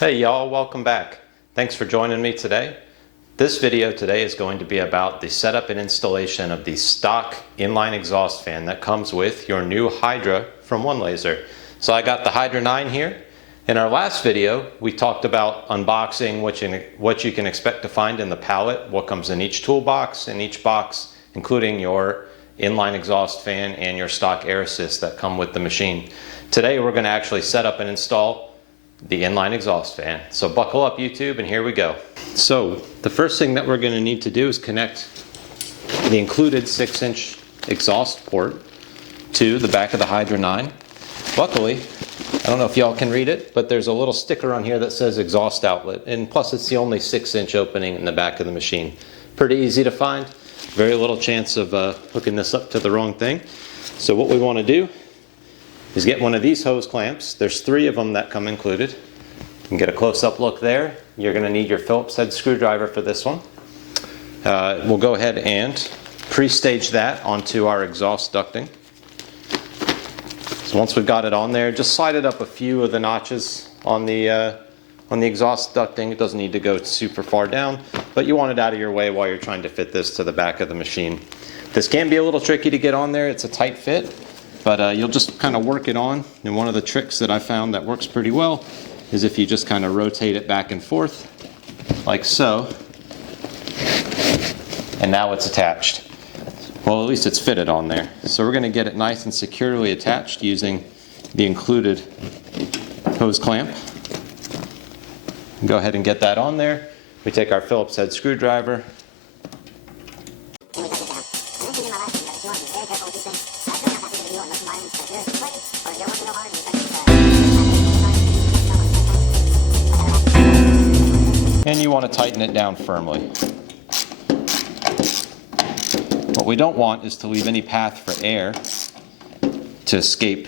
Hey y'all, welcome back. Thanks for joining me today. This video today is going to be about the setup and installation of the stock inline exhaust fan that comes with your new Hydra from OneLaser. So I got the Hydra 9 here. In our last video, we talked about unboxing, what you can expect to find in the pallet, what comes in each toolbox, in each box, including your inline exhaust fan and your stock air assist that come with the machine. Today we're going to actually set up and install the inline exhaust fan. So buckle up YouTube and here we go. So the first thing that we're going to need to do is connect the included 6-inch exhaust port to the back of the Hydra 9. Luckily, I don't know if y'all can read it, but there's a little sticker on here that says exhaust outlet, and plus it's the only 6-inch opening in the back of the machine. Pretty easy to find, very little chance of hooking this up to the wrong thing. So what we want to do is get one of these hose clamps. There's 3 of them that come included. You can get a close-up look there. You're going to need your Phillips head screwdriver for this one. We'll go ahead and pre-stage that onto our exhaust ducting. So once we've got it on there, just slide it up a few of the notches on the exhaust ducting. It doesn't need to go super far down, but you want it out of your way while you're trying to fit this to the back of the machine. This can be a little tricky to get on there. It's a tight fit. But you'll just kind of work it on, and one of the tricks that I found that works pretty well is if you just kind of rotate it back and forth, like so, and now it's attached. Well, at least it's fitted on there. So we're going to get it nice and securely attached using the included hose clamp. Go ahead and get that on there. We take our Phillips head screwdriver. And you want to tighten it down firmly. What we don't want is to leave any path for air to escape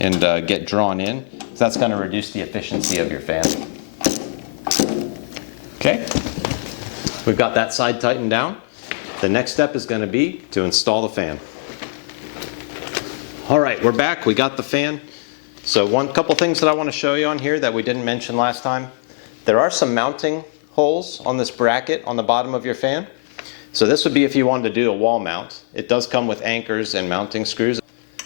and get drawn in. So that's going to reduce the efficiency of your fan. Okay, we've got that side tightened down. The next step is going to be to install the fan. All right, we're back. We got the fan. So couple things that I want to show you on here that we didn't mention last time. There are some mounting holes on this bracket on the bottom of your fan. So this would be if you wanted to do a wall mount. It does come with anchors and mounting screws,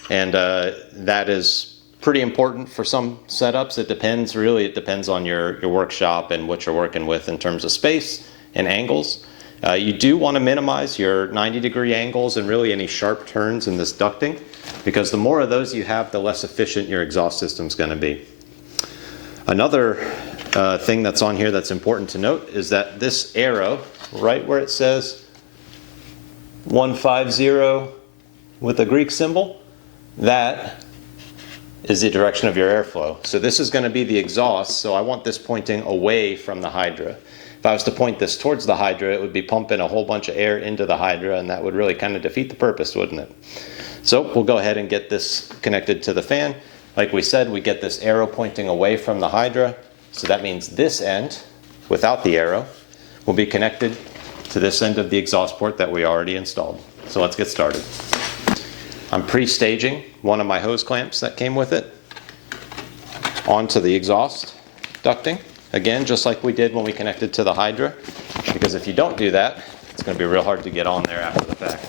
and that is pretty important for some setups. It depends on your workshop and what you're working with in terms of space and angles. You do want to minimize your 90-degree angles and really any sharp turns in this ducting, because the more of those you have, the less efficient your exhaust system is going to be. Another thing that's on here that's important to note is that this arrow, right where it says 150 with a Greek symbol, that is the direction of your airflow. So this is going to be the exhaust, so I want this pointing away from the Hydra. If I was to point this towards the Hydra, it would be pumping a whole bunch of air into the Hydra, and that would really kind of defeat the purpose, wouldn't it? So we'll go ahead and get this connected to the fan. Like we said, we get this arrow pointing away from the Hydra. So that means this end, without the arrow, will be connected to this end of the exhaust port that we already installed. So let's get started. I'm pre-staging one of my hose clamps that came with it onto the exhaust ducting. Again, just like we did when we connected to the Hydra, because if you don't do that, it's going to be real hard to get on there after the fact.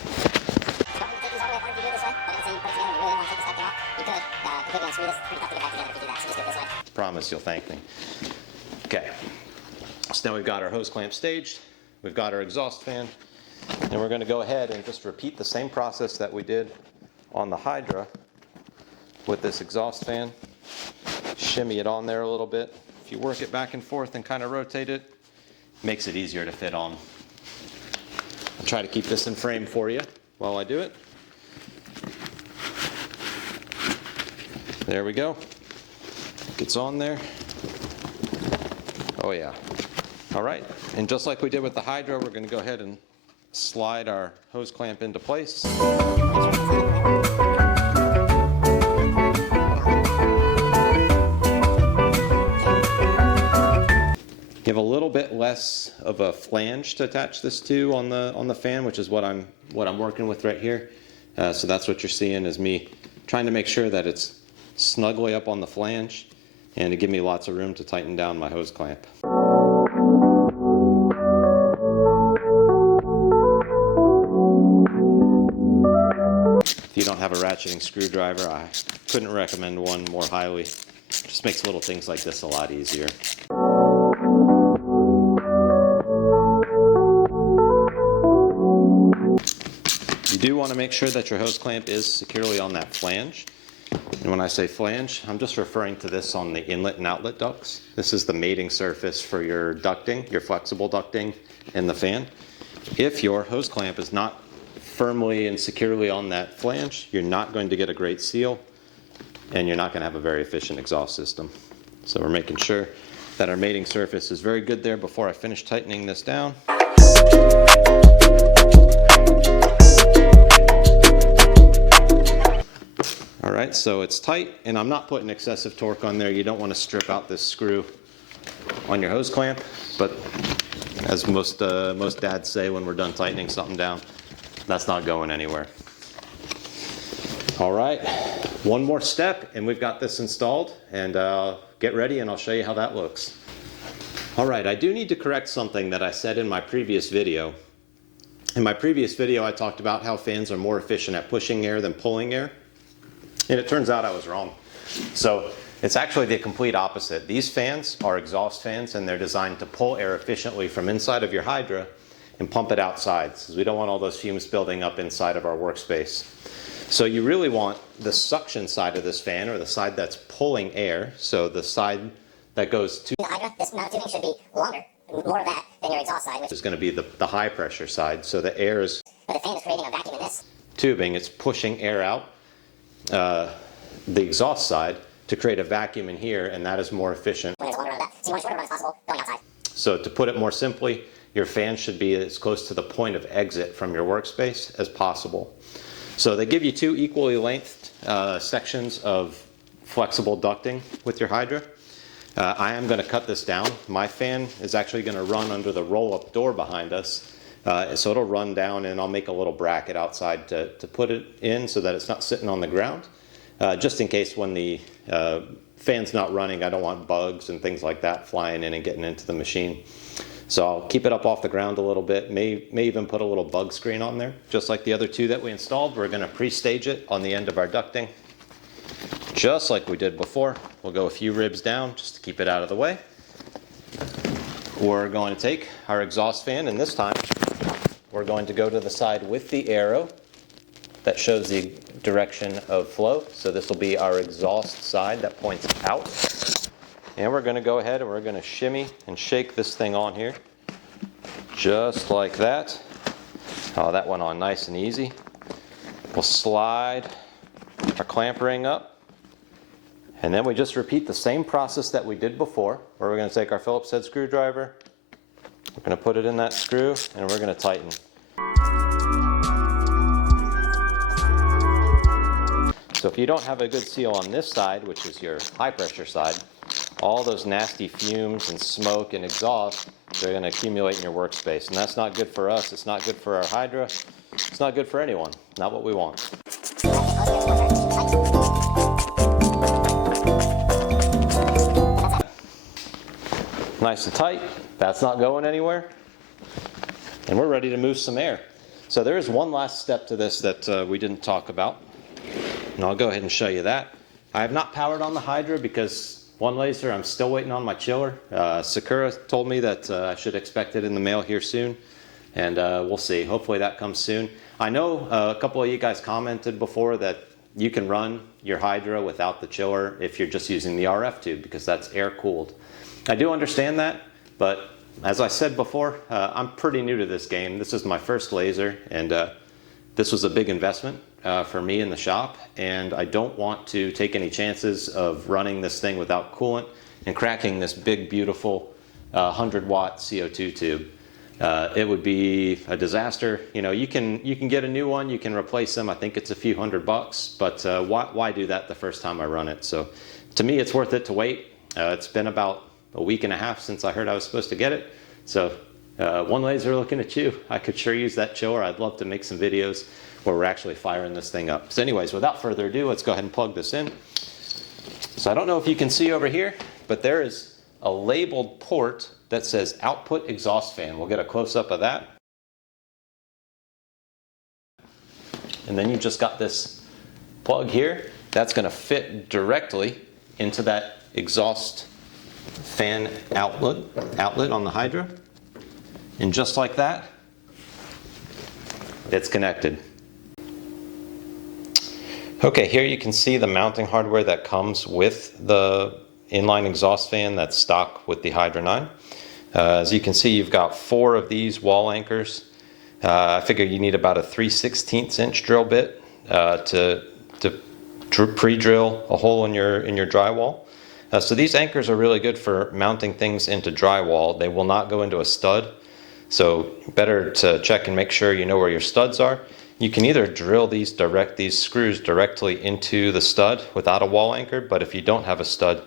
Promise you'll thank me. Okay, so now we've got our hose clamp staged, we've got our exhaust fan, and we're going to go ahead and just repeat the same process that we did on the Hydra with this exhaust fan. Shimmy it on there a little bit. If you work it back and forth and kind of rotate it, it makes it easier to fit on. I'll try to keep this in frame for you while I do it. There we go. It's on there. Oh yeah. All right, and just like we did with the Hydra, we're going to go ahead and slide our hose clamp into place. You have a little bit less of a flange to attach this to on the fan, which is what I'm working with right here. So that's what you're seeing is me trying to make sure that it's snugly up on the flange. and to give me lots of room to tighten down my hose clamp. If you don't have a ratcheting screwdriver, I couldn't recommend one more highly. It just makes little things like this a lot easier. You do want to make sure that your hose clamp is securely on that flange. And when I say flange, I'm just referring to this on the inlet and outlet ducts. This is the mating surface for your ducting, your flexible ducting in the fan. If your hose clamp is not firmly and securely on that flange, you're not going to get a great seal, and you're not going to have a very efficient exhaust system. So we're making sure that our mating surface is very good there before I finish tightening this down. All right, so it's tight, and I'm not putting excessive torque on there. You don't want to strip out this screw on your hose clamp, but as most dads say when we're done tightening something down, that's not going anywhere. All right, one more step, and we've got this installed, and get ready, and I'll show you how that looks. All right, I do need to correct something that I said in my previous video. In my previous video, I talked about how fans are more efficient at pushing air than pulling air. And it turns out I was wrong. So it's actually the complete opposite. These fans are exhaust fans, and they're designed to pull air efficiently from inside of your Hydra and pump it outside, because we don't want all those fumes building up inside of our workspace. So you really want the suction side of this fan, or the side that's pulling air, so the side that goes to the Hydra, this mount tubing should be longer, more of that than your exhaust side, which is going to be the high pressure side. So the air is, but the fan is creating a vacuum in this tubing. It's pushing air out the exhaust side to create a vacuum in here, and that is more efficient. When there's a longer run of that, so you want a shorter run as possible going outside. So to put it more simply, your fan should be as close to the point of exit from your workspace as possible. So they give you two equally lengthed sections of flexible ducting with your Hydra. I am going to cut this down. My fan is actually going to run under the roll-up door behind us. So it'll run down, and I'll make a little bracket outside to put it in so that it's not sitting on the ground. Just in case when the fan's not running, I don't want bugs and things like that flying in and getting into the machine. So I'll keep it up off the ground a little bit, may even put a little bug screen on there. Just like the other two that we installed, we're going to pre-stage it on the end of our ducting. Just like we did before, we'll go a few ribs down just to keep it out of the way. We're going to take our exhaust fan, and this time we're going to go to the side with the arrow that shows the direction of flow. So this will be our exhaust side that points out. And we're going to go ahead and we're going to shimmy and shake this thing on here. Just like that. Oh, that went on nice and easy. We'll slide our clamp ring up. And then we just repeat the same process that we did before, where we're going to take our Phillips head screwdriver, we're going to put it in that screw, and we're going to tighten. So if you don't have a good seal on this side, which is your high pressure side, all those nasty fumes and smoke and exhaust, they're going to accumulate in your workspace. And that's not good for us. It's not good for our Hydra. It's not good for anyone. Not what we want. Nice and tight. That's not going anywhere. And we're ready to move some air. So there is one last step to this that we didn't talk about. And I'll go ahead and show you that. I have not powered on the Hydra because OneLaser, I'm still waiting on my chiller. Sakura told me that I should expect it in the mail here soon. And we'll see. Hopefully that comes soon. I know a couple of you guys commented before that you can run your Hydra without the chiller if you're just using the RF tube, because that's air cooled. I do understand that, but as I said before, I'm pretty new to this game. This is my first laser, and this was a big investment for me in the shop, and I don't want to take any chances of running this thing without coolant and cracking this big, beautiful 100-watt CO2 tube. It would be a disaster. You know, you can get a new one, you can replace them. I think it's a few $100, but why do that the first time I run it? So to me, it's worth it to wait. It's been about a week and a half since I heard I was supposed to get it. So OneLaser, looking at you. I could sure use that chiller. I'd love to make some videos where we're actually firing this thing up. So anyways, without further ado, let's go ahead and plug this in. So I don't know if you can see over here, but there is a labeled port that says output exhaust fan. We'll get a close-up of that. And then you just got this plug here. That's going to fit directly into that exhaust fan outlet on the Hydra. And just like that, it's connected. Okay, here you can see the mounting hardware that comes with the inline exhaust fan that's stock with the Hydra 9. As you can see, you've got 4 of these wall anchors. I figure you need about a 3/16 inch drill bit to pre-drill a hole in your drywall. So these anchors are really good for mounting things into drywall. They will not go into a stud, so better to check and make sure you know where your studs are. You can either drill these screws directly into the stud without a wall anchor, but if you don't have a stud,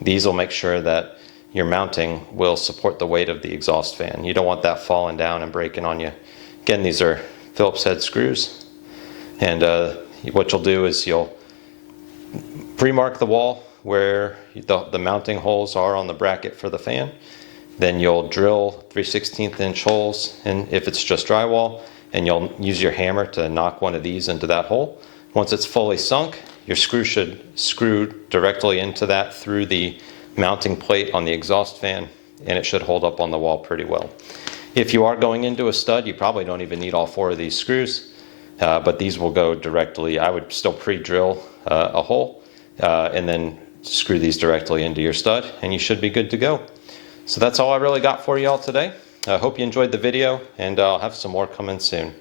these will make sure that your mounting will support the weight of the exhaust fan. You don't want that falling down and breaking on you. Again, these are Phillips head screws, and what you'll do is you'll pre-mark the wall where the mounting holes are on the bracket for the fan. Then you'll drill 3/16 inch holes, and if it's just drywall, and you'll use your hammer to knock one of these into that hole. Once it's fully sunk, your screw should screw directly into that through the mounting plate on the exhaust fan, and it should hold up on the wall pretty well. If you are going into a stud, you probably don't even need all 4 of these screws, but these will go directly. I would still pre-drill a hole and then screw these directly into your stud, and you should be good to go. So that's all I really got for you all today. I hope you enjoyed the video, and I'll have some more coming soon.